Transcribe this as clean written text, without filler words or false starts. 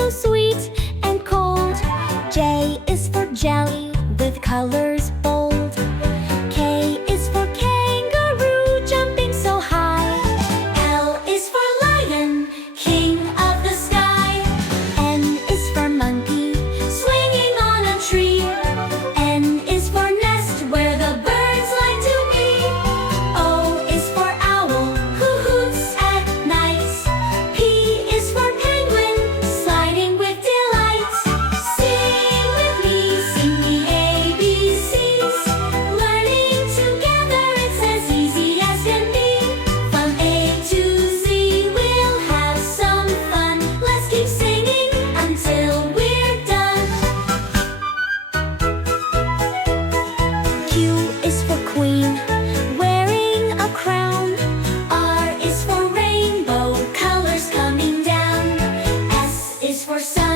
so sweet and cold. J is for jelly, with colors bold. K is for kangaroo, jumping so high. L is for lion, king of the sky. N is for monkey, swinging on a tree. N is for nest, where the birds like to be. O is for owl, who hoots at night. P is for penguin, sliding with delight. Sing with me, sing the ABCs. Learning together, it's as easy as can be. From A to Z, we'll have some fun. Let's keep singing until we're done. Q is for queen, wearing a crown. R is for rainbow, colors coming down. S is for sun.